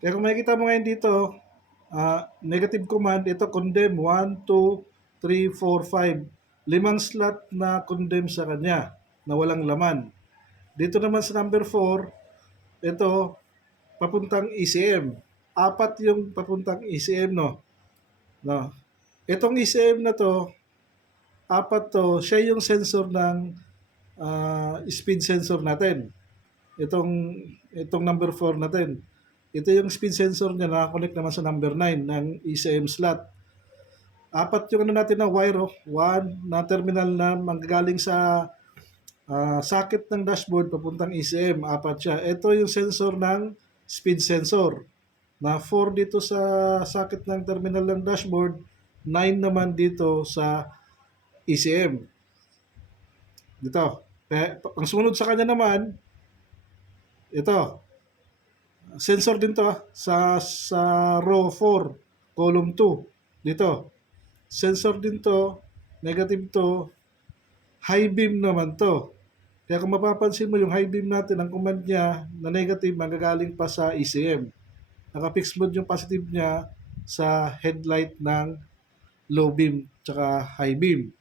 Kaya kung makikita mo ngayon dito, negative command, ito condemn 1, 2, 3, 4, 5. Limang slot na condemn sa kanya na walang laman. Dito naman sa number 4, ito papuntang ECM. Apat yung papuntang ECM, no? No. Itong ECM na to, apat to, siya yung sensor ng speed sensor natin. Itong number 4 natin. Ito yung speed sensor niya, nakakonect naman sa number 9 ng ECM slot. Apat yung ano natin na wire, oh. One na terminal na manggagaling sa socket ng dashboard papuntang ECM. Apat siya. Ito yung sensor ng speed sensor. Na 4 dito sa socket ng terminal ng dashboard, 9 naman dito sa ECM. Dito. Ang sumunod sa kanya naman, ito, sensor din to sa row 4, column 2. Dito. Sensor din to, negative to, high beam naman to. Kaya kung mapapansin mo yung high beam natin, ang command niya na negative magagaling pa sa ECM. Naka-fixed mode yung positive niya sa headlight ng low beam tsaka high beam.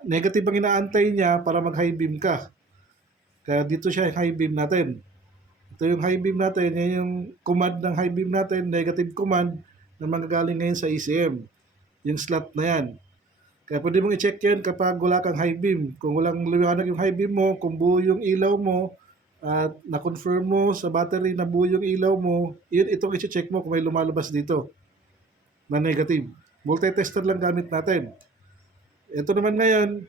Negative ang inaantay niya para mag-high beam ka. Kaya dito siya yung high beam natin. Ito yung high beam natin, yan yung command ng high beam natin, negative command na manggagaling ngayon sa ECM. Yung slot na yan. Kaya pwede mong i-check yan kapag wala kang high beam. Kung walang liwanag yung high beam mo, kung buo yung ilaw mo, at na-confirm mo sa battery na buo yung ilaw mo, itong i-check mo kung may lumalabas dito na negative. Multitester lang gamit natin. Ito naman ngayon,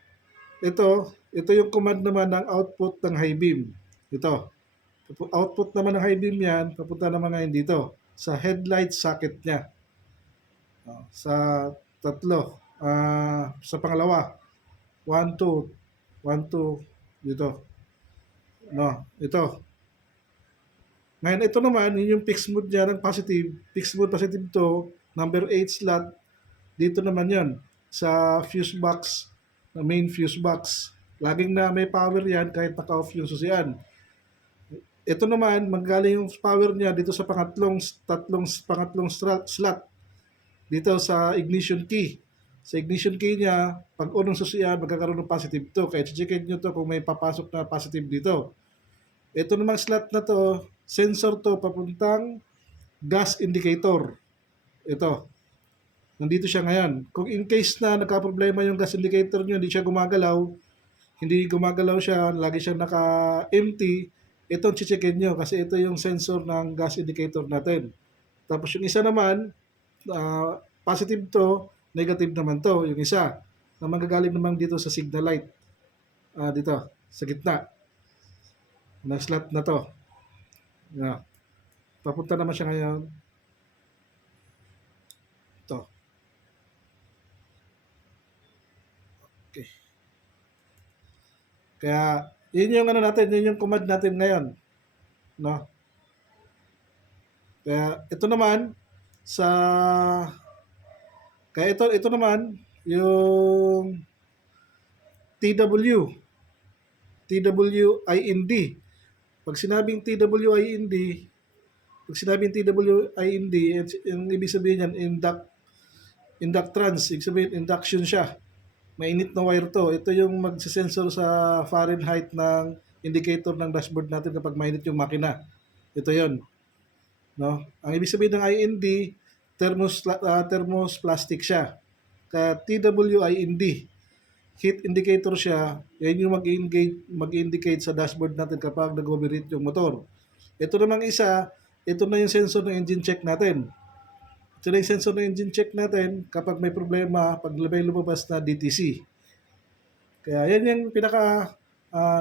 ito yung command naman ng output ng high beam. Ito. Output naman ng high beam yan, papunta naman ngayon dito sa headlight socket niya. Sa tatlo. Sa pangalawa. 1, 2. 1, 2. Dito. No, ito. Ngayon, ito naman, yun yung fixed mode niya ng positive. Fixed mode positive to, number 8 slot. Dito naman yan, sa fuse box, na main fuse box. Laging na may power yan kahit naka-off yung susian. Ito naman, magaling yung power niya dito sa pangatlong slot. Dito sa ignition key. Sa ignition key niya, pag on ng susian, magkakaroon ng positive to. Kaya checkin nyo to kung may papasok na positive dito. Ito namang slot na to, sensor to papuntang gas indicator. Ito. Nandito siya ngayon. Kung in case na nagka-problema yung gas indicator nyo, hindi gumagalaw siya, lagi siyang naka-empty, itong checkin nyo kasi ito yung sensor ng gas indicator natin. Tapos yung isa naman, positive to, negative naman to, yung isa, na magagaling naman dito sa signal light. Dito, sa gitna. Na slot na to. Yeah. Papunta naman siya ngayon. Ito. Okay. Kaya, yun yung ano natin, yun yung command natin ngayon. No? Kaya, ito naman, ito naman, yung TWIND. Pag sinabing TWIND, yung ibig sabihin yan, inductrance, ibig sabihin induction siya. Mainit na wire to. Ito yung magsisensor sa Fahrenheit ng indicator ng dashboard natin kapag mainit yung makina. Ito yon, no? Ang ibig sabihin ng IND, thermos plastic siya. Kaya TWIND, heat indicator siya, yan yung mag-indicate sa dashboard natin kapag nag-overheat yung motor. Ito namang isa, ito na yung sensor ng engine check natin. Ito na yung sensor ng engine check natin kapag may problema, pag may lumabas na DTC. Kaya yan yung pinaka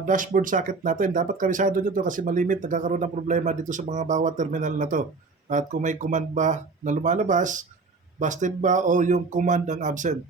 dashboard socket natin. Dapat kabisado nyo to kasi malimit nagkakaroon ng problema dito sa mga bawat terminal na to. At kung may command ba na lumalabas, busted ba o yung command ang absent.